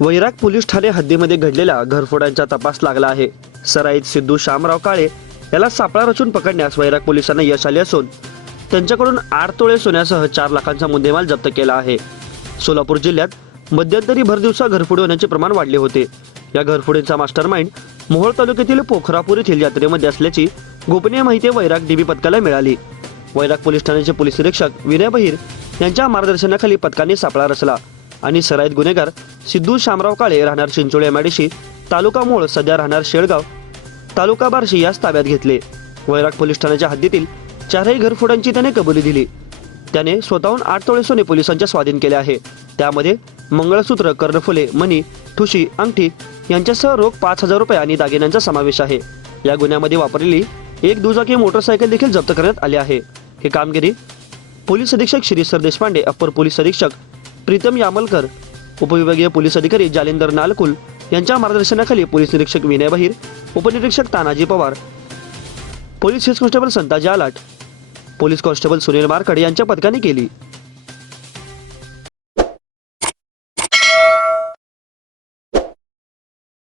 वैराग police Thane हद्दीमध्ये घडलेल्या घरफोड्यांचा तपास लागला आहे. सराईत सिद्धू शामराव काळे याला सापळा रचून पकडण्यास वैराग पोलिसांना यश आले असून त्यांच्याकडून 8 तोळे सोन्यासह 4 लाखांचा मुद्देमाल जप्त केला आहे. सोलापूर जिल्ह्यात मध्यंतरी भरदिवसा घरफोडी होण्याचे प्रमाण वाढले होते. या घरफोडींचा मास्टरमाइंड मोहोळ तालुक्यातील पोखरापूर येथील यात्रेमध्ये असल्याची गोपनीय माहिती वैराग डीबी पथकाला मिळाली. वैराग पोलीस ठाण्याचे पोलीस निरीक्षक विनय बहिर यांच्या मार्गदर्शनाखाली पथकाने सापळा रचला आणि सराईत गुन्हेगार सिद्धू शामराव काळे राहणार चिंचोळी एमआयडीसी तालुका मूळ सध्या राहणार शेळगाव तालुका बार्शी यास ताब्यात घेतले. वैराग पोलीस ठाण्याच्या हद्दीतील 4ही घरफोड्यांची त्याने कबुली दिली. त्याने स्वतःहून 8 तोळे सोने पोलिसांच्या स्वाधीन केले आहे. त्यामध्ये मंगळसूत्र, कर्णफुले, मणी, ठुशी, अंगठी यांच्यासह रोख 5,000 रुपये आणि दागिन्यांचा समावेश आहे. या गुन्ह्यामध्ये वापरलेली एक दुचाकी मोटरसायकल देखील जप्त करण्यात आली आहे. ही कामगिरी पोलीस अधीक्षक श्रीसर देशपांडे, अप्पर पोलीस अधीक्षक प्रीतम यामलकर, उपविभागीय पोलीस अधिकारी जालिंदर नालकुल यांच्या मार्गदर्शनाखाली पोलीस निरीक्षक विनय बहिर, उपनिरीक्षक Tanaji Pawar, police head constable Santaji Alat, police constable Sunil Markad यांच्या पथकाने केली.